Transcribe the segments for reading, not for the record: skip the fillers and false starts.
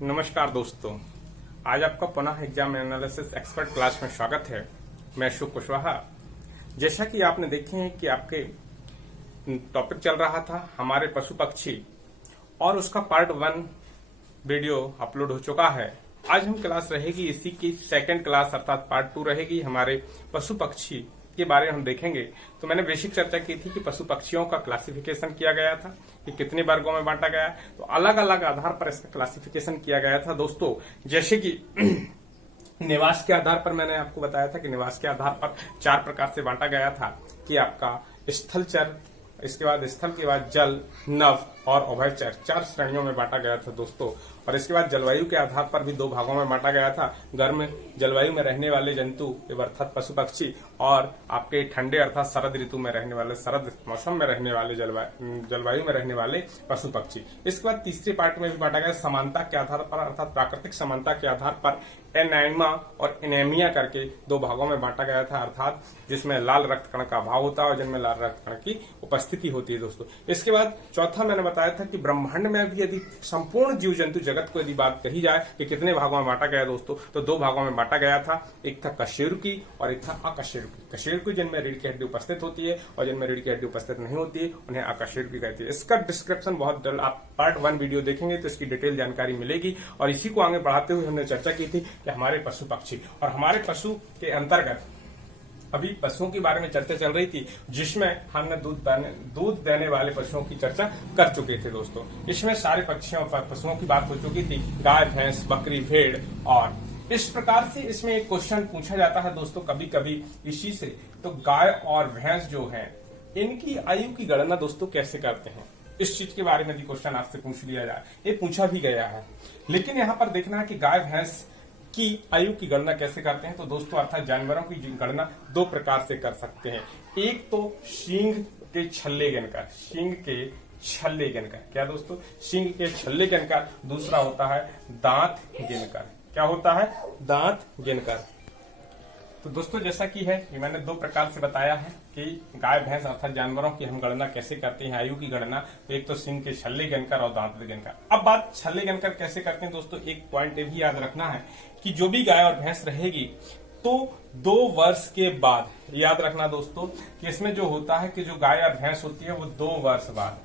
नमस्कार दोस्तों, आज आपका पुनः एग्जाम एनालिसिस एक्सपर्ट क्लास में स्वागत है। मैं शुभ कुशवाहा। जैसा कि आपने देखे हैं कि आपके टॉपिक चल रहा था हमारे पशु पक्षी और उसका पार्ट 1 वीडियो अपलोड हो चुका है। आज हम क्लास रहेगी इसी की सेकंड क्लास अर्थात पार्ट 2 रहेगी। हमारे पशु पक्षी के बारे में हम देखेंगे। तो मैंने बेसिक चर्चा की थी कि पशु पक्षियों का क्लासिफिकेशन किया गया था कि कितने वर्गों में बांटा गया, तो अलग अलग आधार पर इसका क्लासिफिकेशन किया गया था दोस्तों। जैसे कि निवास के आधार पर मैंने आपको बताया था कि निवास के आधार पर 4 प्रकार से बांटा गया था कि आपका स्थलचर, इसके बाद स्थल के बाद जल, नभ और उभयचर 4 श्रेणियों में बांटा गया था दोस्तों। और इसके बाद जलवायु के आधार पर भी 2 भागों में बांटा गया था। गर्म जलवायु में रहने वाले जंतु अर्थात पशु पक्षी और आपके ठंडे अर्थात शरद ऋतु में रहने वाले, शरद मौसम में रहने वाले जलवायु में रहने वाले पशु पक्षी। इसके बाद तीसरे पार्ट में भी बांटा गया समानता के आधार पर अर्थात प्राकृतिक समानता के आधार पर एनाइमा और एनेमिया करके 2 भागों में बांटा गया था, अर्थात जिसमें लाल रक्त कण का अभाव होता है और जिनमें लाल रक्त कण की उपस्थिति होती है दोस्तों। इसके बाद चौथा मैंने बताया था कि ब्रह्मांड में भी यदि संपूर्ण जीव जंतु जगत को यदि बात कही जाए कि कितने भागों में बांटा गया दोस्तों, तो 2 भागों में बांटा गया था। एक था कशेरुकी और एक था अकशेरुकी। कशेरुकी जिनमें रीढ़ की हड्डी उपस्थित होती है और जिनमें रीढ़ की हड्डी उपस्थित नहीं होती है उन्हें अकशेरुकी कहती है। इसका डिस्क्रिप्शन बहुत जल्द आप पार्ट 1 वीडियो देखेंगे तो इसकी डिटेल जानकारी मिलेगी। और इसी को आगे बढ़ाते हुए हमने चर्चा की थी कि हमारे पशु पक्षी और हमारे पशु के अंतर्गत अभी पशुओं के बारे में चर्चा चल रही थी, जिसमें हमने दूध देने वाले पशुओं की चर्चा कर चुके थे दोस्तों। इसमें सारे पशुओं की बात हो चुकी थी, गाय, भैंस, बकरी, भेड़। और इस प्रकार से इसमें एक क्वेश्चन पूछा जाता है दोस्तों कभी कभी इसी से, तो गाय और भैंस जो है इनकी आयु की गणना दोस्तों कैसे करते हैं, इस चीज के बारे में भी क्वेश्चन आपसे पूछ लिया जाए। ये पूछा भी गया है, लेकिन यहाँ पर देखना है कि गाय भैंस की आयु की गणना कैसे करते हैं। तो दोस्तों अर्थात जानवरों की गणना 2 प्रकार से कर सकते हैं। एक तो सींग के छल्ले गिनकर, सींग के छल्ले गिनकर, क्या दोस्तों, सींग के छल्ले गिनकर। दूसरा होता है दांत गिनकर। क्या होता है? दांत गिनकर। तो दोस्तों जैसा कि है ये मैंने 2 प्रकार से बताया है कि गाय भैंस अर्थात जानवरों की हम गणना कैसे करते हैं, आयु की गणना। तो एक तो सींग के छल्ले गिनकर और दांत गिनकर। अब बात छल्ले गिनकर कैसे करते हैं दोस्तों, एक पॉइंट ये भी याद रखना है कि जो भी गाय और भैंस रहेगी तो 2 वर्ष के बाद, याद रखना दोस्तों कि इसमें जो होता है कि जो गाय और भैंस होती है वो 2 वर्ष बाद,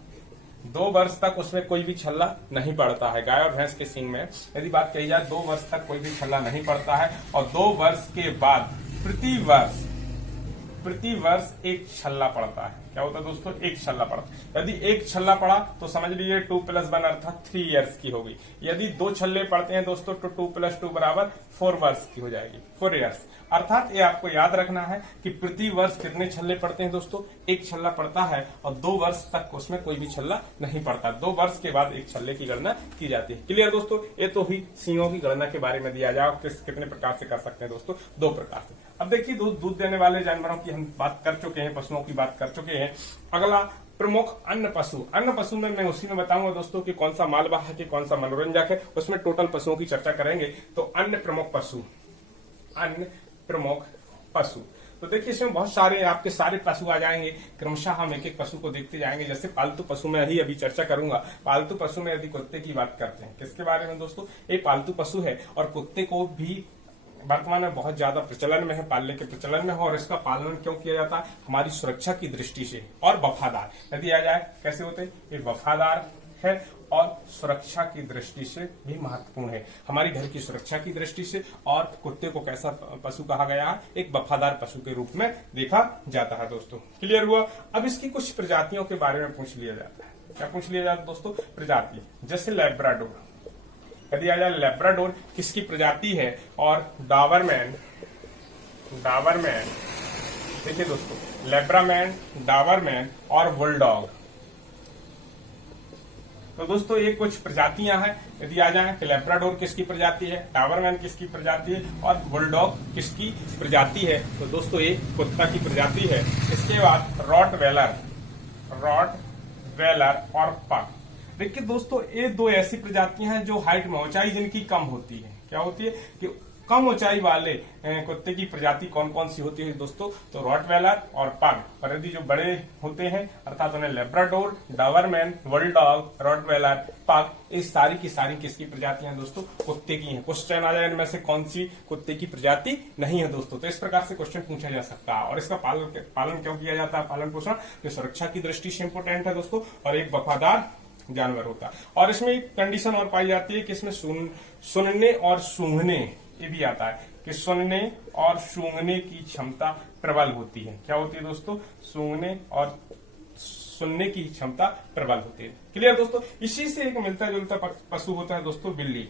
2 वर्ष तक उसमें कोई भी छल्ला नहीं पड़ता है। गाय और भैंस के सींग में यदि बात कही जाए 2 वर्ष तक कोई भी छल्ला नहीं पड़ता है। और 2 वर्ष के बाद प्रति वर्ष एक छल्ला पड़ता है। क्या होता है दोस्तों? एक छल्ला पड़ता। यदि एक छल्ला पड़ा तो समझ लीजिए 2 + 1 अर्थात 3 इयर्स की होगी। यदि 2 छल्ले पड़ते हैं दोस्तों तो 2 + 2 बराबर 4 वर्ष की हो जाएगी, 4 इयर्स। अर्थात ये आपको याद रखना है कि प्रति वर्ष कितने छल्ले पड़ते हैं दोस्तों, एक छल्ला पड़ता है और 2 वर्ष तक उसमें कोई भी छल्ला नहीं पड़ता। 2 वर्ष के बाद एक छल्ले की गणना की जाती है। क्लियर दोस्तों? ये तो हुई सींगों की गणना के बारे में दिया जाए कितने प्रकार से कर सकते हैं दोस्तों, 2 प्रकार से। अब देखिए दूध देने वाले जानवरों की हम बात कर चुके हैं, पशुओं की बात कर चुके हैं। अगला प्रमुख अन्य पशु। अन्य पशु में मैं उसी में बताऊंगा दोस्तों कि कौन सा मालवाहक है, कौन सा मनोरंजक है, उसमें टोटल पशुओं की चर्चा करेंगे। तो अन्य प्रमुख पशु, अन्य प्रमुख पशु। तो देखिए इसमें बहुत सारे आपके सारे पशु आ जाएंगे। क्रमशः हम एक एक पशु को देखते जाएंगे। जैसे पालतू पशु में ही अभी चर्चा करूंगा। पालतू पशु में यदि कुत्ते की बात करते हैं, किसके बारे में दोस्तों, ये पालतू पशु है और कुत्ते को भी वर्तमान में बहुत ज्यादा प्रचलन में है, पालने के प्रचलन में है। और इसका पालन क्यों किया जाता है? हमारी सुरक्षा की दृष्टि से। और वफादार यदि आ जाए कैसे होते हैं, ये वफादार है और सुरक्षा की दृष्टि से भी महत्वपूर्ण है, हमारी घर की सुरक्षा की दृष्टि से। और कुत्ते को कैसा पशु कहा गया है? एक वफादार पशु के रूप में देखा जाता है दोस्तों। क्लियर हुआ? अब इसकी कुछ प्रजातियों के बारे में पूछ लिया जाता है। क्या पूछ लिया जाता है दोस्तों? प्रजाति। जैसे लैब्राडोर, यदि आ जाए लैब्राडोर किसकी प्रजाति है? और डाबरमैन, देखिए दोस्तों लैब्रामैन, डाबरमैन और बुलडॉग। तो दोस्तों ये कुछ प्रजातियां हैं। यदि आ जाए कि लैब्राडोर किसकी प्रजाति है, डाबरमैन किसकी प्रजाति है और बुलडॉग किसकी प्रजाति है, तो दोस्तों ये कुत्ता की प्रजाति है। इसके बाद रॉटवेलर और पग। देखिए दोस्तों ये 2 ऐसी प्रजातियां हैं जो हाइट में, ऊंचाई जिनकी कम होती है। क्या होती है कि कम ऊंचाई वाले कुत्ते की प्रजाति कौन कौन सी होती है दोस्तों? तो रॉटवेलर और पग। और यदि जो बड़े होते हैं अर्थात उन्हें लेब्राडोर, डाबरमैन, बुलडॉग, रॉटवेलर, पग, इस सारी की सारी किसकी प्रजातियां हैं दोस्तों? कुत्ते की हैं। क्वेश्चन आ जाए इनमें से कौन सी कुत्ते की प्रजाति नहीं है दोस्तों। तो इस प्रकार से क्वेश्चन पूछा जा सकता है। और इसका पालन क्यों किया जाता है? पालन पोषण तो सुरक्षा की दृष्टि से इंपोर्टेंट है दोस्तों, और एक वफादार जानवर होता है। और इसमें एक कंडीशन और पाई जाती है कि इसमें सुनने और सूंघने ये भी आता है कि सुनने और सूंघने की क्षमता प्रबल होती है। क्या होती है दोस्तों? सूंघने और सुनने की क्षमता प्रबल होती है। क्लियर दोस्तों? इसी से एक मिलता जुलता पशु होता है दोस्तों बिल्ली।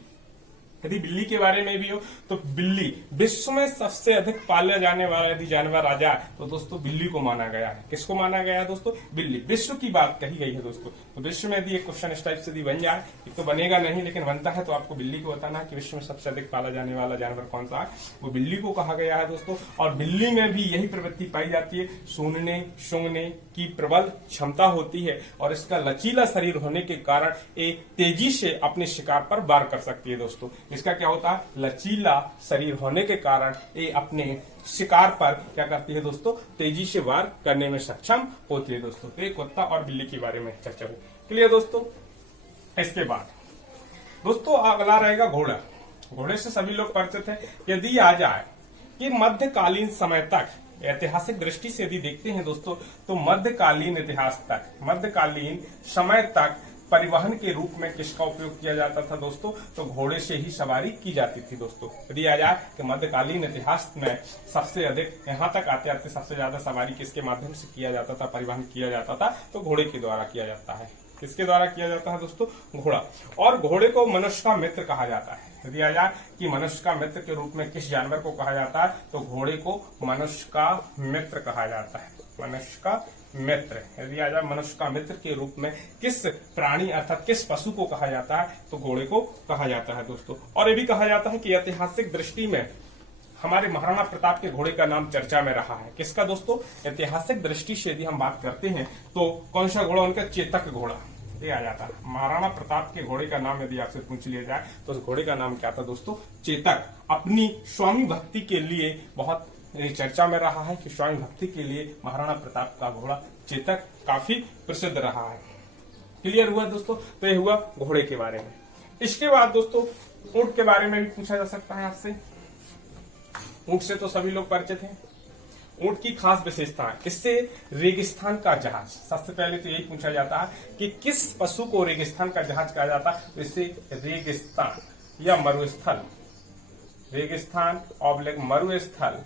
यदि बिल्ली के बारे में भी हो तो बिल्ली विश्व में सबसे अधिक पाला जाने वाला यदि जानवर आ जाए तो दोस्तों बिल्ली को माना गया है। किसको माना गया है दोस्तों? बिल्ली। विश्व की बात कही गई है दोस्तों। तो विश्व में यदि एक क्वेश्चन इस टाइप से यदि बन जाए, एक तो बनेगा नहीं लेकिन बनता है, तो आपको बिल्ली को बताना है कि विश्व में सबसे अधिक पाला जाने वाला जानवर कौन सा है, वो बिल्ली को कहा गया है दोस्तों। और बिल्ली में भी यही प्रवृत्ति पाई जाती है, सूंघने सूंघने की प्रबल क्षमता होती है, और इसका लचीला शरीर होने के कारण ये तेजी से अपने शिकार पर वार कर सकती है दोस्तों। इसका क्या होता है? लचीला शरीर होने के कारण ये अपने शिकार पर क्या करती है दोस्तों? तेजी से वार करने में सक्षम होती है दोस्तों। तो एक कुत्ता और बिल्ली के बारे में चर्चा हुई। क्लियर दोस्तों? इसके बाद दोस्तों अगला रहेगा घोड़ा। घोड़े से सभी लोग परिचित हैं। यदि आ जाए कि मध्यकालीन समय तक, ऐतिहासिक दृष्टि से यदि देखते हैं दोस्तों, तो मध्यकालीन इतिहास तक, मध्यकालीन समय तक परिवहन के रूप में किसका उपयोग किया जाता था दोस्तों? तो घोड़े से ही सवारी की जाती थी दोस्तों। यदि आ जाए कि मध्यकालीन इतिहास में सबसे अधिक यहाँ तक आते आते सबसे ज्यादा सवारी किसके माध्यम से किया जाता था, परिवहन किया जाता था? तो घोड़े के द्वारा किया जाता है। किसके द्वारा किया जाता है दोस्तों? घोड़ा। और घोड़े को मनुष्य का मित्र कहा जाता है। यदि आ जाए कि मनुष्य का मित्र के रूप में किस जानवर को कहा जाता है, तो घोड़े को मनुष्य का मित्र कहा जाता है। मनुष्य का मित्र। यदि आ जाए मनुष्य का मित्र के रूप में किस प्राणी अर्थात किस पशु को कहा जाता है, तो घोड़े को कहा जाता है दोस्तों। और ये भी कहा जाता है कि ऐतिहासिक दृष्टि में हमारे महाराणा प्रताप के घोड़े का नाम चर्चा में रहा है। किसका दोस्तों? ऐतिहासिक दृष्टि से यदि हम बात करते हैं तो कौन सा घोड़ा? उनका चेतक घोड़ा ये आ जाता है। महाराणा प्रताप के घोड़े का नाम यदि आपसे पूछ लिया जाए तो उस घोड़े का नाम क्या था दोस्तों? चेतक। अपनी स्वामी भक्ति के लिए बहुत चर्चा में रहा है कि स्वामी भक्ति के लिए महाराणा प्रताप का घोड़ा चेतक काफी प्रसिद्ध रहा है। क्लियर हुआ दोस्तों? तो ये हुआ घोड़े के बारे में। इसके बाद दोस्तों ऊंट के बारे में भी पूछा जा सकता है आपसे। ऊंट से तो सभी लोग परिचित हैं। ऊंट की खास विशेषता, इससे रेगिस्तान का जहाज, सबसे पहले तो यही पूछा जाता है कि किस पशु को रेगिस्तान का जहाज कहा जाता है? तो इससे रेगिस्तान या मरुस्थल, रेगिस्तान ऑब्लिक मरुस्थल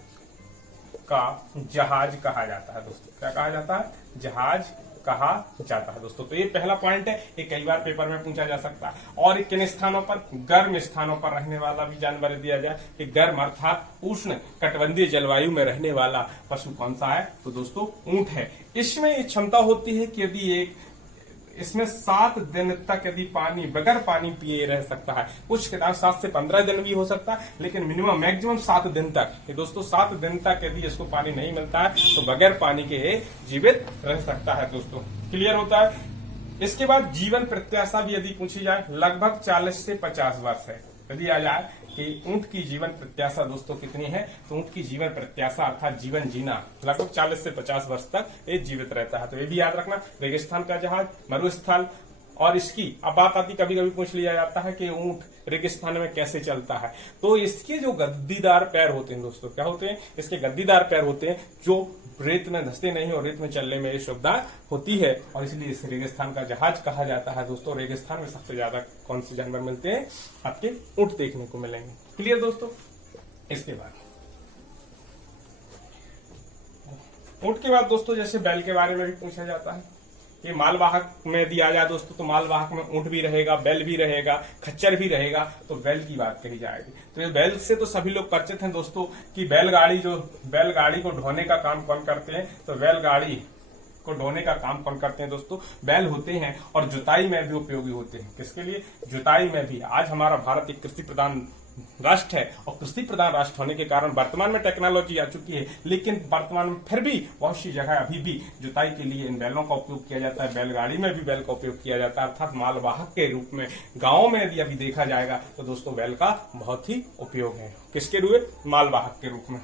का जहाज कहा जाता है दोस्तों। क्या कहा जाता है? जहाज कहा जाता है दोस्तों। तो ये पहला पॉइंट है, ये कई बार पेपर में पूछा जा सकता है। और किन स्थानों पर? गर्म स्थानों पर रहने वाला भी जानवर दिया जाए कि गर्म अर्थात उष्ण कटिबंधीय जलवायु में रहने वाला पशु कौन सा है? तो दोस्तों ऊंट है। इसमें ये क्षमता होती है कि यदि एक इसमें 7 दिन तक यदि पानी बगैर पानी पिए रह सकता है। कुछ किताब 7 से 15 दिन भी हो सकता है, लेकिन मिनिमम मैक्सिमम 7 दिन तक। ये दोस्तों 7 दिन तक यदि इसको पानी नहीं मिलता है तो बगैर पानी के जीवित रह सकता है दोस्तों। क्लियर होता है? इसके बाद जीवन प्रत्याशा भी यदि पूछी जाए, लगभग 40 से 50 वर्ष है। यदि आ जाए कि ऊंट की जीवन प्रत्याशा दोस्तों कितनी है, तो ऊंट की जीवन प्रत्याशा अर्थात जीवन जीना लगभग 40 से 50 वर्ष तक ये जीवित रहता है। तो ये भी याद रखना, रेगिस्तान का जहाज, मरुस्थल। और इसकी अब बात आती, कभी कभी पूछ लिया जाता है कि ऊंट रेगिस्तान में कैसे चलता है। तो इसके जो गद्दीदार पैर होते हैं दोस्तों, क्या होते हैं? इसके गद्दीदार पैर होते हैं जो रेत में धंसते नहीं और रेत में चलने में ये सुविधा होती है, और इसलिए इसे रेगिस्तान का जहाज कहा जाता है दोस्तों। रेगिस्तान में सबसे ज्यादा कौन से जानवर मिलते हैं? आपके ऊंट देखने को मिलेंगे। क्लियर दोस्तों? इसके बाद ऊंट के बाद दोस्तों जैसे बैल के बारे में भी पूछा जाता है। ये मालवाहक में यदि आ जाए दोस्तों तो मालवाहक में ऊंट भी रहेगा, बैल भी रहेगा, खच्चर भी रहेगा, तो बैल की बात कही जाएगी। तो ये बैल से तो सभी लोग परिचित हैं दोस्तों कि बैलगाड़ी को ढोने का काम कौन करते हैं? तो बैलगाड़ी को ढोने का काम कौन करते हैं दोस्तों? बैल होते हैं। और जुताई में भी उपयोगी होते हैं। किसके लिए? जुताई में भी। आज हमारा भारत एक कृषि प्रधान राष्ट्र है और कृषि प्रधान राष्ट्र होने के कारण वर्तमान में टेक्नोलॉजी आ चुकी है, लेकिन वर्तमान में फिर भी बहुत सी जगह अभी भी जुताई के लिए इन बैलों का उपयोग किया जाता है। बैलगाड़ी में भी बैल का उपयोग किया जाता है, अर्थात मालवाहक के रूप में। गाँव में यदि अभी देखा जाएगा तो दोस्तों बैल का बहुत ही उपयोग है। किसके रूप? मालवाहक के रूप में।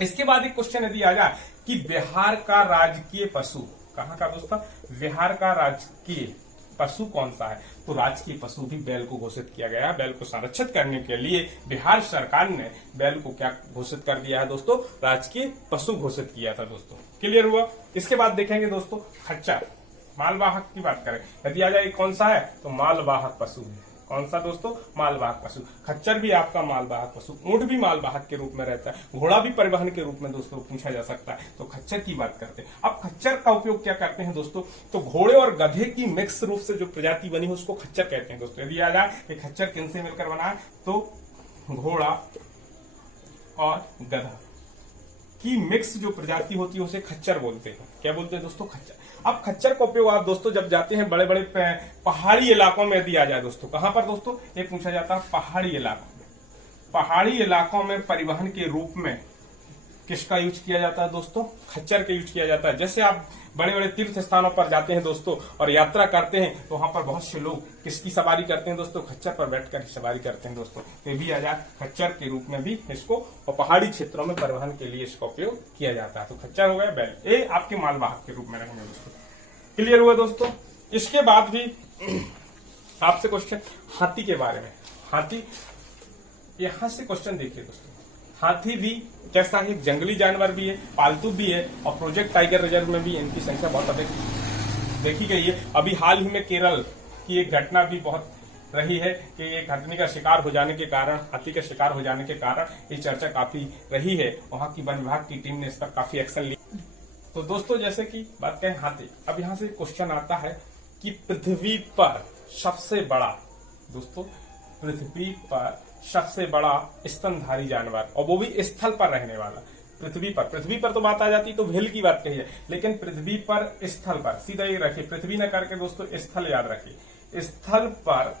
इसके बाद एक क्वेश्चन यदि आ जाए कि बिहार का राजकीय पशु, कहाँ का दोस्तों? बिहार का राजकीय पशु कौन सा है? तो राजकीय पशु भी बैल को घोषित किया गया है। बैल को संरक्षित करने के लिए बिहार सरकार ने बैल को क्या घोषित कर दिया है दोस्तों? राजकीय पशु घोषित किया था दोस्तों। क्लियर हुआ? इसके बाद देखेंगे दोस्तों खच्चर, मालवाहक की बात करें यदि आ जाए कौन सा है तो मालवाहक पशु है। कौन सा दोस्तों? मालवाहक पशु। खच्चर भी आपका मालवाहक पशु, ऊंट भी मालवाहक के रूप में रहता है, घोड़ा भी परिवहन के रूप में दोस्तों पूछा जा सकता है। तो खच्चर की बात करते हैं। अब खच्चर का उपयोग क्या करते हैं दोस्तों? तो घोड़े और गधे की मिक्स रूप से जो प्रजाति बनी है उसको खच्चर कहते हैं दोस्तों। यदि आ जाए कि खच्चर किनसे मिलकर बना है तो घोड़ा और गधा की मिक्स जो प्रजाति होती है उसे खच्चर बोलते हैं। क्या बोलते हैं दोस्तों? खच्चर। अब खच्चर का उपयोग आप दोस्तों जब जाते हैं बड़े बड़े पहाड़ी इलाकों में यदि आ जाए दोस्तों, कहां पर दोस्तों? ये पूछा जाता है पहाड़ी इलाकों में। पहाड़ी इलाकों में परिवहन के रूप में किसका यूज किया जाता है दोस्तों? खच्चर का यूज किया जाता है। जैसे आप बड़े बड़े तीर्थ स्थानों पर जाते हैं दोस्तों और यात्रा करते हैं तो वहां पर बहुत से लोग किसकी सवारी करते हैं दोस्तों? खच्चर पर बैठकर ही सवारी करते हैं दोस्तों। ये भी आ जाए खच्चर के रूप में भी इसको, और पहाड़ी क्षेत्रों में परिवहन के लिए इसका उपयोग किया जाता है। तो खच्चर हो गया बैल, ये आपके मालवाहक के रूप में रहेंगे दोस्तों। क्लियर हुआ दोस्तों? इसके बाद भी आपसे क्वेश्चन हाथी के बारे में। हाथी, यहां से क्वेश्चन देखिए दोस्तों। हाथी भी कैसा है? जंगली जानवर भी है, पालतू भी है, और प्रोजेक्ट टाइगर रिजर्व में भी इनकी संख्या बहुत अधिक देखी गई है। अभी हाल ही में केरल की एक घटना भी बहुत रही है कि एक हाथी का शिकार हो जाने के कारण, हाथी के शिकार हो जाने के कारण ये चर्चा काफी रही है। वहां की वन विभाग की टीम ने इस पर काफी एक्शन लिया। तो दोस्तों जैसे कि बात करें हाथी, अब यहां से क्वेश्चन आता है कि पृथ्वी पर सबसे बड़ा, दोस्तों पृथ्वी पर सबसे बड़ा स्तनधारी जानवर, और वो भी स्थल पर रहने वाला। पृथ्वी पर तो बात आ जाती तो व्हेल की बात कही है, लेकिन पृथ्वी पर स्थल पर, सीधा ये रखिए, पृथ्वी न करके दोस्तों स्थल याद रखिए। स्थल पर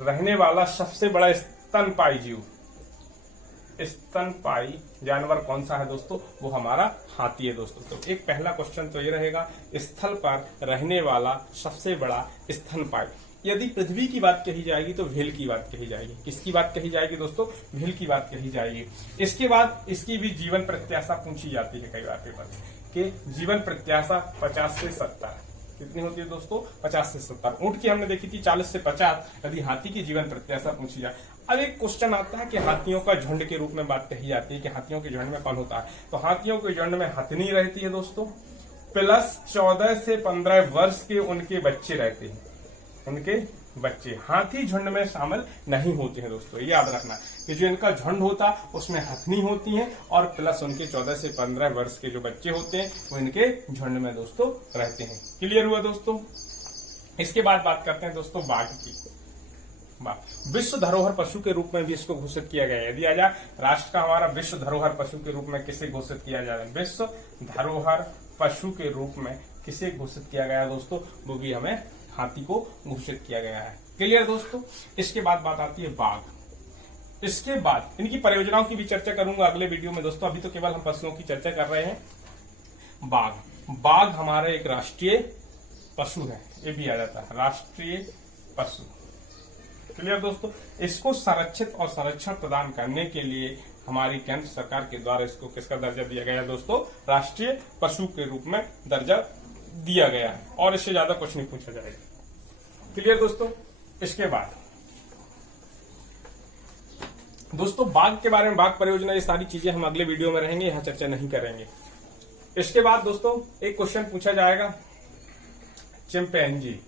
रहने वाला सबसे बड़ा स्तनपायी जीव, स्तनपायी जानवर कौन सा है दोस्तों? वो हमारा हाथी है दोस्तों। तो एक पहला क्वेश्चन तो ये रहेगा, स्थल पर रहने वाला सबसे बड़ा स्तनपायी। यदि पृथ्वी की बात कही जाएगी तो व्हेल की बात कही जाएगी। किसकी बात कही जाएगी दोस्तों? व्हेल की बात कही जाएगी। इसके बाद इसकी भी जीवन प्रत्याशा पूछी जाती है कई बार पेपर में कि जीवन प्रत्याशा 50 से 70 कितनी होती है दोस्तों? 50 से 70। ऊंट की हमने देखी थी 40 से 50। यदि हाथी की जीवन प्रत्याशा पूछी जाए, अब एक क्वेश्चन आता है कि हाथियों का झुंड के रूप में बात कही जाती है कि हाथियों के झुंड में कौन होता है? तो हाथियों के झुंड में हथनी रहती है दोस्तों, प्लस 14 से 15 वर्ष के उनके बच्चे रहते हैं। उनके बच्चे हाथी झुंड में शामिल नहीं होते हैं दोस्तों। याद रखना कि जो इनका झुंड होता उसमें हथनी होती है और प्लस उनके 14 से 15 वर्ष के जो बच्चे होते हैं वो इनके झुंड में दोस्तों रहते हैं। क्लियर हुआ दोस्तों? इसके बाद बात करते हैं दोस्तों बाघ की। विश्व धरोहर पशु के रूप में भी इसको घोषित किया गया है। यदि आ जाए राष्ट्र का हमारा विश्व धरोहर पशु के रूप में किसे घोषित किया जा रहा है? विश्व धरोहर पशु के रूप में किसे घोषित किया गया है दोस्तों? वो भी हमें हाथी को घोषित किया गया है। क्लियर दोस्तों? इसके बाद बात आती है बाघ। इसके बाद इनकी परियोजनाओं की भी चर्चा करूंगा अगले वीडियो में दोस्तों। अभी तो केवल हम पशुओं की चर्चा कर रहे हैं। बाघ हमारा एक राष्ट्रीय पशु है, ये भी आ जाता है राष्ट्रीय पशु। क्लियर दोस्तों? इसको संरक्षित और संरक्षण प्रदान करने के लिए हमारी केंद्र सरकार के द्वारा इसको किसका दर्जा दिया गया है दोस्तों? राष्ट्रीय पशु के रूप में दर्जा दिया गया है, और इससे ज्यादा कुछ नहीं पूछा जाएगा। क्लियर दोस्तों? इसके बाद दोस्तों बाघ के बारे में, बाघ परियोजना, ये सारी चीजें हम अगले वीडियो में रहेंगे, यहां चर्चा नहीं करेंगे। इसके बाद दोस्तों एक क्वेश्चन पूछा जाएगा चिंपैंजी।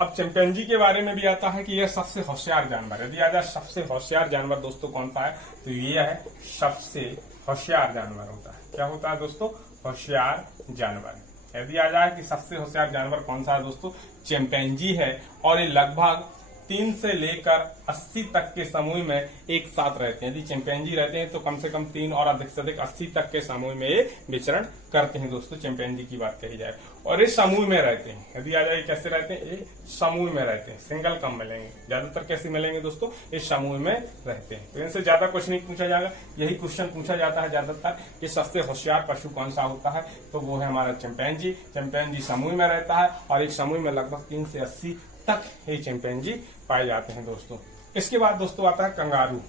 अब चिंपैंजी के बारे में भी आता है कि यह सबसे होशियार जानवर है। यदि आ जाए सबसे होशियार जानवर दोस्तों कौन सा है, तो ये है सबसे होशियार जानवर होता है। क्या होता है दोस्तों? होशियार जानवर। यदि आ जाए कि सबसे होशियार जानवर कौन सा है दोस्तों? चिंपैंजी है, और ये लगभग 3 से लेकर 80 तक के समूह में एक साथ रहते हैं। यदि चिंपैंजी रहते हैं तो कम से कम 3 और अधिक से अधिक 80 तक के समूह में ये विचरण करते हैं दोस्तों, चिंपैंजी की बात कही जाए। और इस समूह में रहते हैं, यदि आ जाए कैसे रहते हैं, ये समूह में रहते हैं, सिंगल कम मिलेंगे, ज्यादातर कैसे मिलेंगे दोस्तों, इस समूह में रहते हैं। तो इनसे ज्यादा कुछ नहीं पूछा जाएगा, यही क्वेश्चन पूछा जाता है ज्यादातर कि सबसे होशियार पशु कौन सा होता है, तो वो है हमारा चिंपैंजी। चिंपैंजी समूह में रहता है और एक समूह में लगभग 3 से 80 तक ये चिंपैंजी पाए जाते हैं दोस्तों। इसके बाद दोस्तों आता है कंगारू।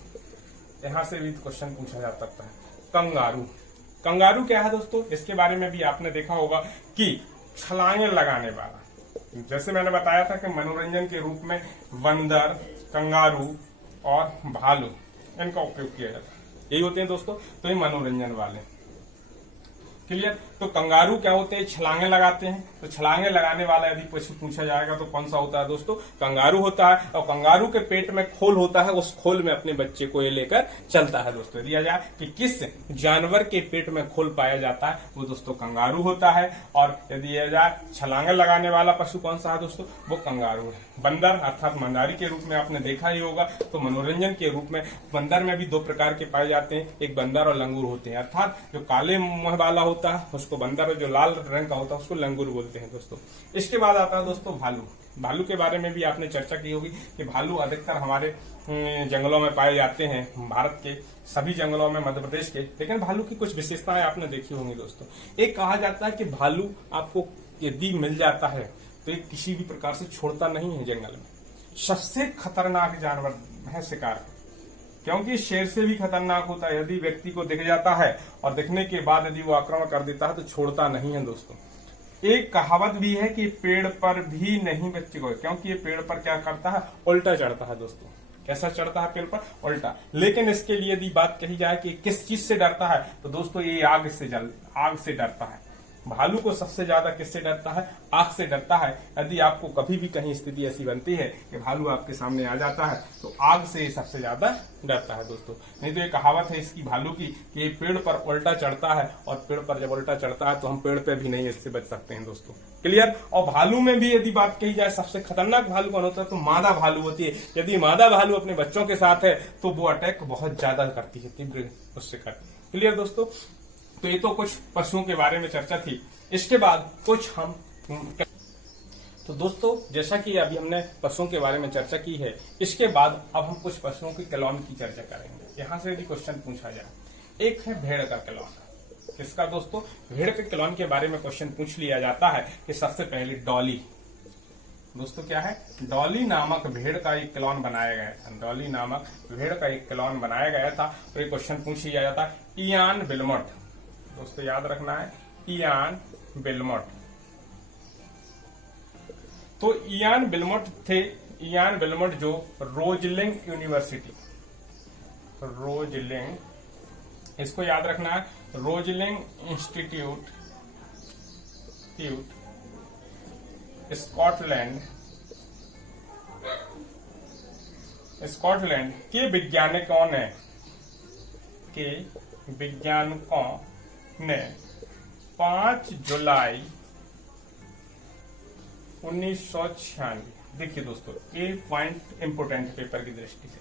यहां से भी क्वेश्चन पूछा जा सकता है, कंगारू। कंगारू क्या है दोस्तों, इसके बारे में भी आपने देखा होगा कि छलांगे लगाने वाला, जैसे मैंने बताया था कि मनोरंजन के रूप में बंदर, कंगारू और भालू इनका उपयोग किया जाता है, यही होते हैं दोस्तों। तो ये मनोरंजन वाले, क्लियर। तो कंगारू क्या होते हैं, छलांगे लगाते हैं। तो छलांगे लगाने वाला यदि पशु पूछा जाएगा तो कौन सा होता है दोस्तों, कंगारू होता है। और कंगारू के पेट में खोल होता है, उस खोल में अपने बच्चे को ये लेकर चलता है दोस्तों। यदि आ जाए कि किस जानवर के पेट में खोल पाया जाता है, वो दोस्तों कंगारू होता है। और यदि आ जाए छलांगे लगाने वाला पशु कौन सा है दोस्तों, वो कंगारू है। बंदर अर्थात मंदारी के रूप में आपने देखा ही होगा। तो मनोरंजन के रूप में बंदर में भी 2 प्रकार के पाए जाते हैं, एक बंदर और लंगूर होते हैं। अर्थात जो काले मुंह वाला होता है उसको बंदर, और जो लाल रंग का होता है उसको लंगूर बोलते हैं दोस्तों। इसके बाद आता है दोस्तों भालू। भालू के बारे में भी आपने चर्चा की होगी कि भालू अधिकतर हमारे जंगलों में पाए जाते हैं, भारत के सभी जंगलों में, मध्य प्रदेश के। लेकिन भालू की कुछ विशेषताएं आपने देखी होंगी दोस्तों। एक कहा जाता है कि भालू आपको यदि मिल जाता है तो ये किसी भी प्रकार से छोड़ता नहीं है जंगल में। सबसे खतरनाक जानवर है शिकार, क्योंकि शेर से भी खतरनाक होता है। यदि व्यक्ति को दिख जाता है और दिखने के बाद यदि वो आक्रमण कर देता है तो छोड़ता नहीं है दोस्तों। एक कहावत भी है कि पेड़ पर भी नहीं बच्चे को, क्योंकि ये पेड़ पर क्या करता है, उल्टा चढ़ता है दोस्तों। कैसा चढ़ता है पेड़ पर, उल्टा। लेकिन इसके लिए यदि बात कही जाए कि किस चीज से डरता है, तो दोस्तों ये आग से डरता है। भालू को सबसे ज्यादा किससे डरता है, आग से डरता है। यदि आपको कभी भी कहीं स्थिति ऐसी बनती है कि भालू आपके सामने आ जाता है तो आग से सबसे ज्यादा डरता है दोस्तों। नहीं तो ये कहावत है इसकी भालू की कि ये पेड़ पर उल्टा चढ़ता है, और पेड़ पर जब उल्टा चढ़ता है तो हम पेड़ पे भी नहीं इससे बच सकते हैं दोस्तों, क्लियर। और भालू में भी यदि बात कही जाए सबसे खतरनाक भालू कौन होता है, तो मादा भालू होती है। यदि मादा भालू अपने बच्चों के साथ है तो वो अटैक बहुत ज्यादा करती है, तीव्र उससे करती है, क्लियर दोस्तों। तो ये तो कुछ पशुओं के बारे में चर्चा थी। इसके बाद कुछ हम तो दोस्तों जैसा कि अभी हमने पशुओं के बारे में चर्चा की है, इसके बाद अब हम कुछ पशुओं के क्लॉन की चर्चा करेंगे। यहां से यदि क्वेश्चन पूछा जाए, एक है भेड़ का क्लॉन। किसका दोस्तों, भेड़ के क्लॉन के बारे में क्वेश्चन पूछ लिया जाता है कि सबसे पहले डॉली। दोस्तों क्या है, डॉली नामक भेड़ का एक क्लॉन बनाया गया था। डॉली नामक भेड़ का एक क्लॉन बनाया गया था। तो एक क्वेश्चन पूछ लिया जाता है, इयान विल्मोट। दोस्तों याद रखना है, इयान विल्मोट। तो इयान विल्मोट थे, इयान विल्मोट जो रोजलिंग यूनिवर्सिटी, रोजलिंग, इसको याद रखना है, रोजलिंग इंस्टीट्यूट स्कॉटलैंड के वैज्ञानिकों ने 5 जुलाई 1996, देखिए दोस्तों ये पॉइंट इंपोर्टेंट पेपर की दृष्टि से,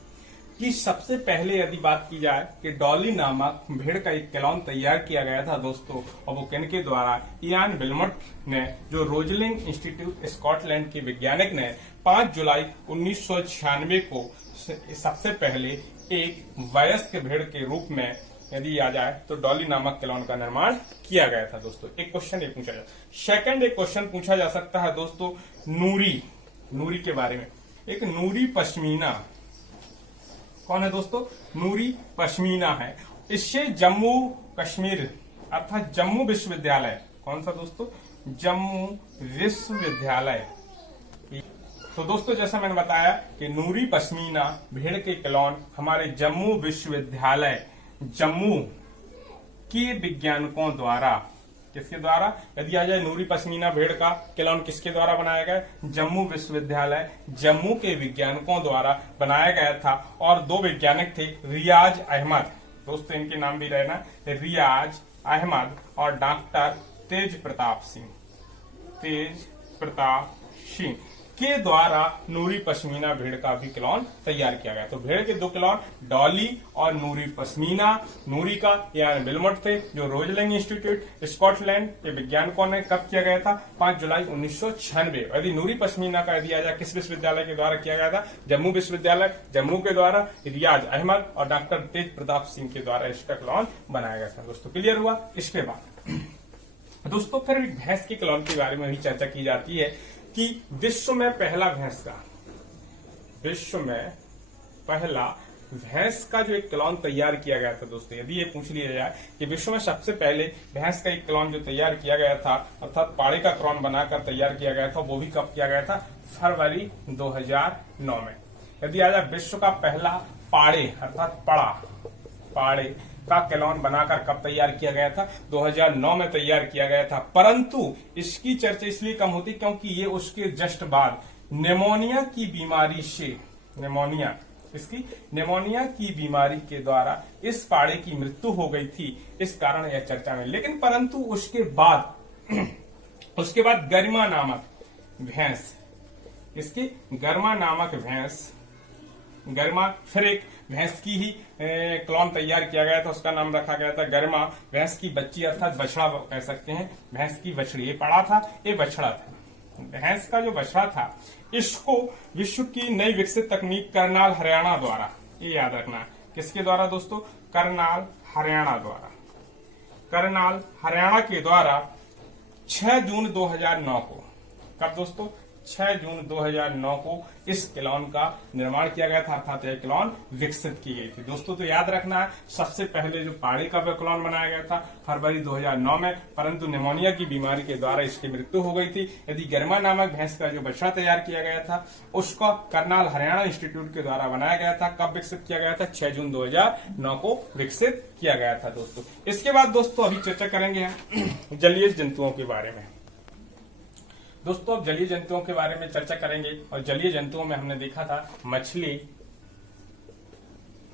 कि सबसे पहले यदि बात की जाए कि डॉली नामक भेड़ का एक क्लॉन तैयार किया गया था दोस्तों, और वो किनके द्वारा, इयान विल्मोट ने, जो रोजलिंग इंस्टीट्यूट स्कॉटलैंड के वैज्ञानिक ने 5 जुलाई 1996 को सबसे पहले एक वयस्क भेड़ के रूप में यदि आ जाए तो डॉली नामक क्लॉन का निर्माण किया गया था दोस्तों। एक क्वेश्चन ये पूछा जाए। सेकंड एक क्वेश्चन पूछा जा सकता है दोस्तों नूरी के बारे में। एक नूरी पश्मीना कौन है दोस्तों, नूरी पश्मीना है। इससे जम्मू कश्मीर अर्थात जम्मू विश्वविद्यालय, कौन सा दोस्तों, जम्मू विश्वविद्यालय। तो दोस्तों जैसा मैंने बताया कि नूरी पश्मीना भेड़ के क्लॉन हमारे जम्मू विश्वविद्यालय जम्मू के वैज्ञानिकों द्वारा, किसके द्वारा, यदि आ जाए नूरी पश्मीना भेड़ का क्लॉन किसके द्वारा बनाया गया, जम्मू विश्वविद्यालय जम्मू के वैज्ञानिकों द्वारा बनाया गया था। और 2 वैज्ञानिक थे, रियाज अहमद, दोस्तों इनके नाम भी रहना, रियाज अहमद और डॉक्टर तेज प्रताप सिंह। के द्वारा नूरी पश्मीना भेड़ का भी क्लोन तैयार किया गया। तो भेड़ के 2 क्लोन, डॉली और नूरी पश्मीना। नूरी का यानी बिलमट थे, जो रोजलिंग इंस्टीट्यूट स्कॉटलैंड के वैज्ञानिकों ने कब किया गया था? 5 जुलाई 1996। यदि नूरी पश्मीना का यदि आजा किस विश्वविद्यालय के द्वारा किया गया था? जम्मू विश्वविद्यालय, जम्मू के द्वारा रियाज अहमद और डॉक्टर तेज प्रताप सिंह के द्वारा इसका क्लोन बनाया गया था। दोस्तों क्लियर हुआ? इसके बाद दोस्तों फिर भैंस के क्लोन के बारे में भी चर्चा की जाती है कि विश्व में पहला भैंस का जो एक क्लोन तैयार किया गया था दोस्तों, यदि ये पूछ लिया जाए कि विश्व में सबसे पहले भैंस का एक क्लोन जो तैयार किया गया था, अर्थात पाड़े का क्लोन बनाकर तैयार किया गया था, वो भी कब किया गया था? फरवरी 2009 में। यदि आज विश्व का पहला पाड़े अर्थात पाड़े का क्लोन बनाकर कब तैयार किया गया था? 2009 में तैयार किया गया था। परंतु इसकी चर्चा इसलिए कम होती क्योंकि ये उसके जस्ट बाद निमोनिया की बीमारी के द्वारा इस पाड़े की मृत्यु हो गई थी। इस कारण यह चर्चा में, लेकिन परंतु उसके बाद गरिमा नामक भैंस, गरिमा फिर एक भैंस की ही क्लोन तैयार किया गया था, उसका नाम रखा गया था गरिमा। भैंस की बच्ची अर्थात बछड़ा कह सकते हैं, भैंस की बछड़ी। ये पड़ा था, ये बछड़ा था। भैंस का जो बछड़ा था, इसको विश्व की नई विकसित तकनीक करनाल हरियाणा द्वारा, ये याद रखना, किसके द्वारा दोस्तों? करनाल हरियाणा के द्वारा 6 जून 2009 को, कब दोस्तों? 6 जून 2009 को इस क्लोन का निर्माण किया गया था, अर्थात यह क्लोन विकसित की गई थी। दोस्तों तो याद रखना है, सबसे पहले जो पाड़े का क्लोन बनाया गया था फरवरी 2009 में, परंतु निमोनिया की बीमारी के द्वारा इसकी मृत्यु हो गई थी। यदि गरिमा नामक भैंस का जो बछड़ा तैयार किया गया था, उसका करनाल हरियाणा इंस्टीट्यूट के द्वारा बनाया गया था। कब विकसित किया गया था? 6 जून 2009 को विकसित किया गया था दोस्तों। इसके बाद दोस्तों अभी चर्चा करेंगे जलीय जंतुओं के बारे में। दोस्तों अब जलीय जंतुओं के बारे में चर्चा करेंगे, और जलीय जंतुओं में हमने देखा था मछली,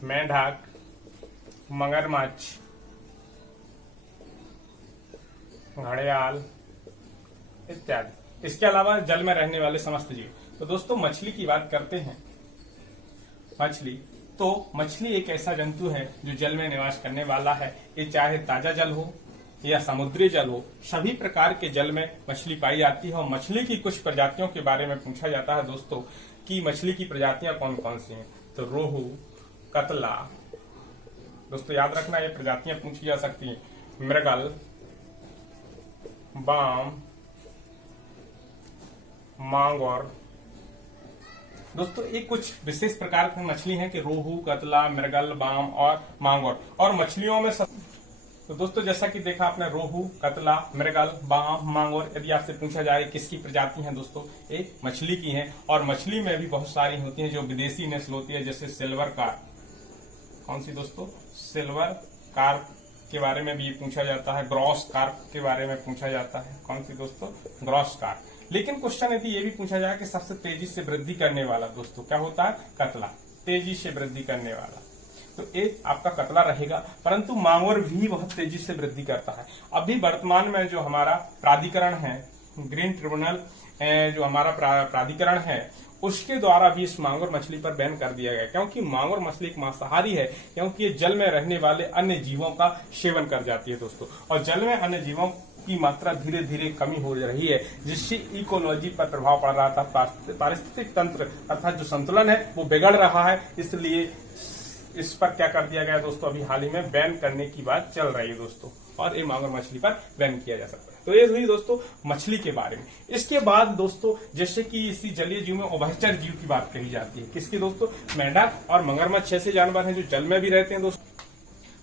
मेंढक, मगरमच्छ, घड़ियाल इत्यादि। इसके अलावा जल में रहने वाले समस्त जीव। तो दोस्तों मछली की बात करते हैं। मछली एक ऐसा जंतु है जो जल में निवास करने वाला है। ये चाहे ताजा जल हो या समुद्री जल हो, सभी प्रकार के जल में मछली पाई जाती है। और मछली की कुछ प्रजातियों के बारे में पूछा जाता है दोस्तों कि मछली की प्रजातियां कौन कौन सी हैं? तो रोहू, कतला, दोस्तों याद रखना ये प्रजातियां पूछी जा सकती हैं। मृगल, बाम, मांगोर। दोस्तों ये कुछ विशेष प्रकार की मछली हैं कि रोहू, कतला, मृगल, बाम और मांगोर। और मछलियों में तो दोस्तों जैसा कि देखा आपने, रोहू, कतला, मृगल, बाम, मांगोर। यदि आपसे पूछा जाए किसकी प्रजाति हैं दोस्तों, ये मछली की हैं। और मछली में भी बहुत सारी होती हैं जो विदेशी नस्ल होती है, जैसे सिल्वर कार्प। कौन सी दोस्तों? सिल्वर कार्प के बारे में भी पूछा जाता है। ग्रॉस कार्प के बारे में पूछा जाता है। कौन सी दोस्तों? Gross carp. लेकिन क्वेश्चन यदि ये भी पूछा जाए कि सबसे तेजी से वृद्धि करने वाला दोस्तों क्या होता है? कतला, तेजी से वृद्धि करने वाला। तो एक आपका कतला रहेगा, परंतु मांगोर भी बहुत तेजी से वृद्धि करता है। अभी वर्तमान में जो हमारा प्राधिकरण है, ग्रीन ट्रिब्यूनल जो हमारा प्राधिकरण है, उसके द्वारा भी इस मांगोर मछली पर बैन कर दिया गया, क्योंकि मांगोर मछली एक मांसाहारी है, क्योंकि ये जल में रहने वाले अन्य जीवों का सेवन कर जाती है दोस्तों। और जल में अन्य जीवों की मात्रा धीरे धीरे कमी हो रही है, जिससे इकोलॉजी पर प्रभाव पड़ रहा था। पारिस्थितिक तंत्र अर्थात जो संतुलन है वो बिगड़ रहा है, इसलिए इस पर क्या कर दिया गया दोस्तों, अभी हाल ही में बैन करने की बात चल रही है दोस्तों। और ये मांगोर मछली पर बैन किया जा सकता है। तो ये हुई दोस्तों मछली के बारे में। इसके बाद दोस्तों जैसे कि इसी जलीय जीव में उभयचर जीव की बात कही जाती है। किसकी दोस्तों? मेंढक और मगरमच्छ ऐसे जानवर हैं जो जल में भी रहते हैं दोस्तों।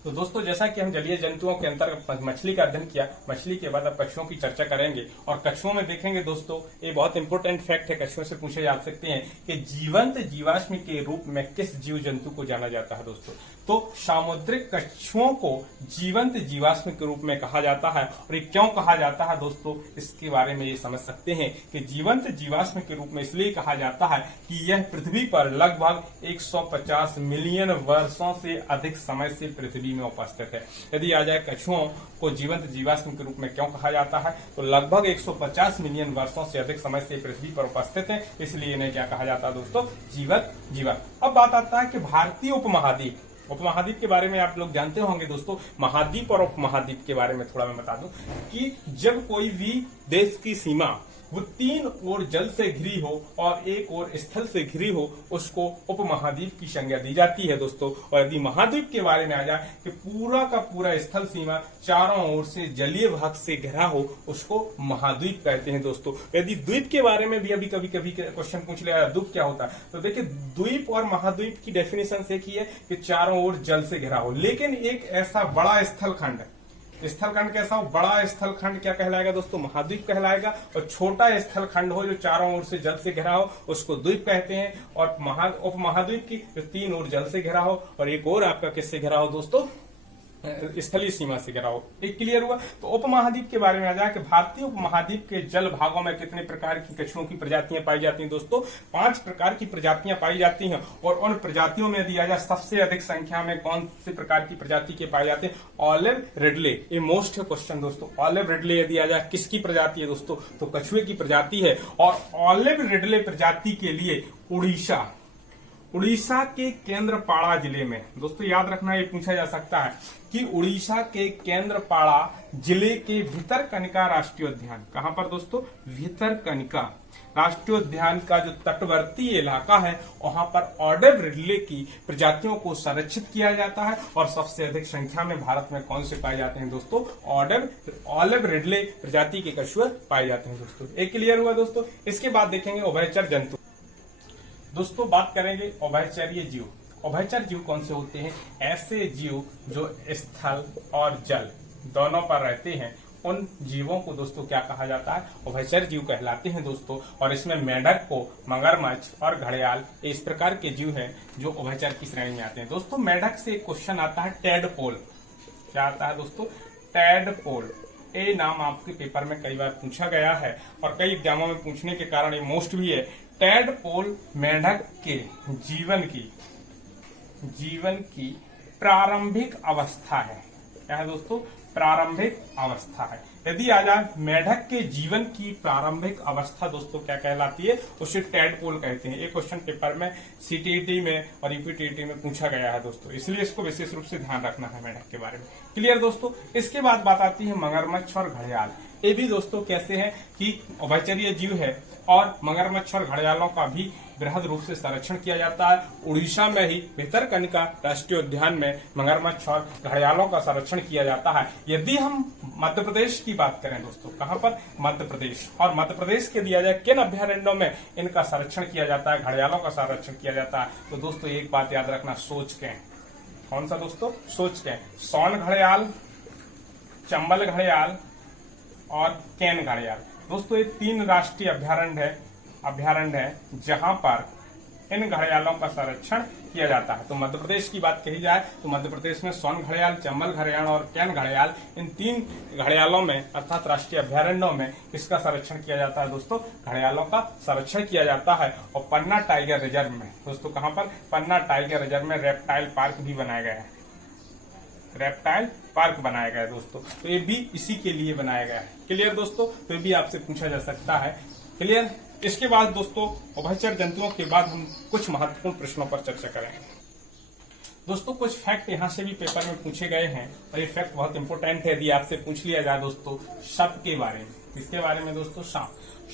तो दोस्तों जैसा कि हम जलीय जंतुओं के अंतर्गत मछली का अध्ययन किया, मछली के बाद अब कछुओं की चर्चा करेंगे। और कछुओं में देखेंगे दोस्तों, ये बहुत इंपॉर्टेंट फैक्ट है, कछुओं से पूछे जा सकते हैं कि जीवंत जीवाश्म के रूप में किस जीव जंतु को जाना जाता है दोस्तों। तो सामुद्रिक कछुओं को जीवंत जीवाश्म के रूप में कहा जाता है। और ये क्यों कहा जाता है दोस्तों, इसके बारे में ये समझ सकते हैं कि जीवंत जीवाश्म के रूप में इसलिए कहा जाता है कि यह पृथ्वी पर लगभग 150 मिलियन वर्षों से अधिक समय से पृथ्वी में उपस्थित है। यदि आ जाए कछुओं को जीवंत जीवाश्म के रूप में क्यों कहा जाता है, तो लगभग 150 मिलियन वर्षों से अधिक समय से पृथ्वी पर उपस्थित है, इसलिए इन्हें क्या कहा जाता है दोस्तों, जीवंत जीवा। अब बात आता है कि भारतीय उपमहाद्वीप के बारे में आप लोग जानते होंगे दोस्तों। महाद्वीप और उपमहाद्वीप के बारे में थोड़ा मैं बता दूं कि जब कोई भी देश की सीमा वो 3 ओर जल से घिरी हो और 1 ओर स्थल से घिरी हो, उसको उपमहाद्वीप की संज्ञा दी जाती है दोस्तों। और यदि महाद्वीप के बारे में आ जाए कि पूरा का पूरा स्थल सीमा चारों ओर से जलीय भाग से घिरा हो, उसको महाद्वीप कहते हैं दोस्तों। यदि द्वीप के बारे में भी अभी कभी क्वेश्चन पूछ लिया, द्वीप क्या होता है, तो देखिए द्वीप और महाद्वीप की डेफिनेशन एक ही है कि चारों ओर जल से घिरा हो। लेकिन एक ऐसा बड़ा स्थलखंड कैसा हो, बड़ा स्थलखंड क्या कहलाएगा दोस्तों, महाद्वीप कहलाएगा। और छोटा स्थलखंड हो जो चारों ओर से जल से घिरा हो, उसको द्वीप कहते हैं। और उपमहाद्वीप की जो 3 ओर जल से घिरा हो और 1 ओर आपका किससे घिरा हो दोस्तों, स्थलीय सीमा से घिरा हो। एक क्लियर हुआ। तो उपमहाद्वीप के बारे में आ जाए कि भारतीय उपमहाद्वीप के जल भागों में कितने प्रकार की कछुओं की प्रजातियां पाई जाती हैं दोस्तों, 5 प्रकार की प्रजातियां पाई जाती हैं। और उन प्रजातियों में यदि आ जाए सबसे अधिक संख्या में कौन से प्रकार की प्रजाति के पाए जाते हैं, ऑलिव रिडले। ये मोस्ट है क्वेश्चन दोस्तों। ऑलिव रिडले यदि आ जाए किसकी प्रजाति है दोस्तों, तो कछुए की प्रजाति है। और ऑलिव रिडले प्रजाति के लिए उड़ीसा के केंद्रपाड़ा जिले में दोस्तों, याद रखना ये पूछा जा सकता है कि उड़ीसा के केंद्रपाड़ा जिले के भितरकनिका राष्ट्रीय उद्यान, कहां पर दोस्तों, भितरकनिका राष्ट्रीय उद्यान का जो तटवर्ती इलाका है, वहां पर ऑलिव रिडले की प्रजातियों को संरक्षित किया जाता है। और सबसे अधिक संख्या में भारत में कौन से पाए जाते हैं दोस्तों, ऑलिव रिडले प्रजाति के कछुए पाए जाते हैं दोस्तों। एक क्लियर हुआ दोस्तों। इसके बाद देखेंगे उभयचर जंतु। दोस्तों बात करेंगे उभयचरीय जीव। उभयचर जीव कौन से होते हैं, ऐसे जीव जो स्थल और जल दोनों पर रहते हैं, उन जीवों को दोस्तों क्या कहा जाता है, उभयचर जीव कहलाते हैं दोस्तों। और इसमें मेंढक को, मगरमच्छ और घड़ियाल इस प्रकार के जीव हैं जो उभयचर की श्रेणी में आते हैं दोस्तों। मेंढक से एक क्वेश्चन आता है टैडपोल। क्या आता है दोस्तों, टैडपोल। ये नाम आपके पेपर में कई बार पूछा गया है और कई एग्जामों में पूछने के कारण ये मोस्ट भी है। टैडपोल मेंढक के जीवन की प्रारंभिक अवस्था है। क्या है दोस्तों, प्रारंभिक अवस्था है। यदि आ जाए मेंढक के जीवन की प्रारंभिक अवस्था दोस्तों क्या कहलाती है, उसे टैडपोल कहते हैं। एक क्वेश्चन पेपर में सीटीईटी में और यूपीटीईटी में पूछा गया है दोस्तों, इसलिए इसको विशेष रूप से ध्यान रखना है मेंढक के बारे में। क्लियर दोस्तों। इसके बाद बात आती है मगरमच्छ और घड़ियाल। ये भी दोस्तों कैसे है कि उभयचरीय जीव है और मगरमच्छ और घड़ियालों का भी बृहद रूप से संरक्षण किया जाता है। उड़ीसा में ही भितरकनिका राष्ट्रीय उद्यान में मगरमच्छ और घड़ियालों का संरक्षण किया जाता है। यदि हम मध्य प्रदेश की बात करें दोस्तों, कहां पर, मध्य प्रदेश। और मध्य प्रदेश के दिया जाए किन अभ्यारण्यों में इनका संरक्षण किया जाता है, घड़ियालों का संरक्षण किया जाता है, तो दोस्तों एक बात याद रखना, सोच के। कौन सा दोस्तों, सोच के। सोन घड़ियाल, चंबल घड़ियाल और कैन घड़ियाल। दोस्तों ये 3 राष्ट्रीय अभ्यारण्य है जहां पर इन घड़ियालों का संरक्षण किया जाता है। तो मध्य प्रदेश की बात कही जाए तो मध्य प्रदेश में सोन घड़ियाल, चंबल घड़ियाल और कैन घड़ियाल, इन 3 घड़ियालों में अर्थात राष्ट्रीय अभ्यारण्यों में किसका संरक्षण किया जाता है दोस्तों, घड़ियालों का संरक्षण किया जाता है। और पन्ना टाइगर रिजर्व में दोस्तों, कहां पर, पन्ना टाइगर रिजर्व में रेप्टाइल पार्क भी बनाया गया है। रेप्टाइल पार्क बनाया गया है दोस्तों, तो ये भी इसी के लिए बनाया गया है। क्लियर दोस्तों। तो ये भी आपसे पूछा जा सकता है। क्लियर। इसके बाद दोस्तों उभयचर जंतुओं के बाद हम कुछ महत्वपूर्ण प्रश्नों पर चर्चा करेंगे दोस्तों। कुछ फैक्ट यहाँ से भी पेपर में पूछे गए हैं और ये फैक्ट बहुत इंपॉर्टेंट है। यदि आपसे पूछ लिया जाए दोस्तों सांप के बारे में, किसके बारे में दोस्तों,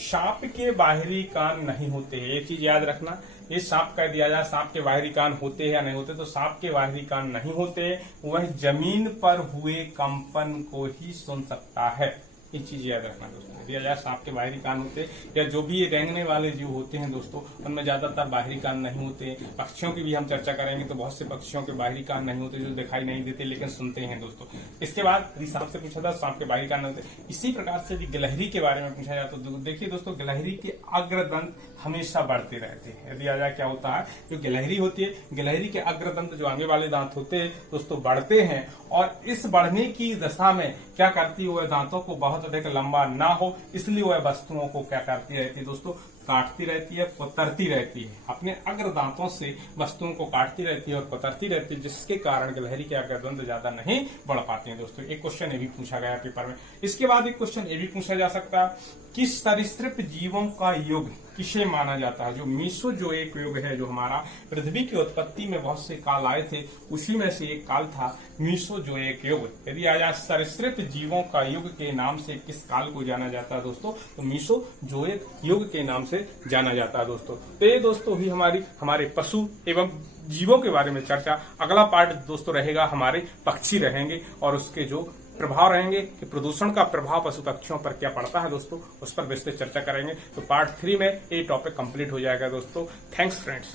सांप के बाहरी कान नहीं होते हैं, ये चीज याद रखना। ये सांप कह दिया जाए सांप के बाहरी कान होते हैं या नहीं होते, तो सांप के बाहरी कान नहीं होते, वह जमीन पर हुए कंपन को ही सुन सकता है। ये चीज याद रखना दोस्तों। यदि आज सांप के बाहरी कान होते या जो भी ये रेंगने वाले जीव होते हैं दोस्तों, उनमें ज्यादातर बाहरी कान नहीं होते। पक्षियों की भी हम चर्चा करेंगे तो बहुत से पक्षियों के बाहरी कान नहीं होते, जो दिखाई नहीं देते लेकिन सुनते हैं दोस्तों। इसके बाद यदि सांप से पूछा था सांप के बाहरी कान नहीं होते। इसी प्रकार से यदि गिलहरी के बारे में पूछा जाए तो देखिए दोस्तों, गिलहरी के अग्रदंत हमेशा बढ़ते रहते हैं। यदि आज क्या होता है, जो गिलहरी होती है, गिलहरी के अग्रदंत जो आगे वाले दांत होते हैं दोस्तों बढ़ते हैं, और इस बढ़ने की दशा में क्या करती है, वह दांतों को बहुत अधिक लंबा ना हो इसलिए वह वस्तुओं को क्या करती रहती है दोस्तों, काटती रहती है, कुतरती रहती है। अपने अग्र दांतों से वस्तुओं को काटती रहती है और कुतरती रहती है, जिसके कारण गिलहरी के अग्रदंत ज्यादा नहीं बढ़ पाते हैं दोस्तों। एक क्वेश्चन ये भी पूछा गया पेपर में। इसके बाद एक क्वेश्चन ये भी पूछा जा सकता है कि सरीसृप जीवों का युग किसे माना जाता है। जो मीसोजोइक युग है, जो हमारा पृथ्वी की उत्पत्ति में बहुत से काल आए थे, उसी में से एक काल था मीसोजोइक युग। यदि आज सरीसृप जीवों का युग के नाम से किस काल को जाना जाता है दोस्तों, तो मीसोजोइक युग के नाम से जाना जाता है दोस्तों। तो ये दोस्तों ही हमारे पशु एवं जीवों के बारे में चर्चा। अगला पार्ट दोस्तों रहेगा हमारे पक्षी रहेंगे और उसके जो प्रभाव रहेंगे कि प्रदूषण का प्रभाव पशु पक्षियों पर क्या पड़ता है दोस्तों, उस पर विस्तृत चर्चा करेंगे। तो पार्ट 3 में ये टॉपिक कंप्लीट हो जाएगा दोस्तों। Thanks friends.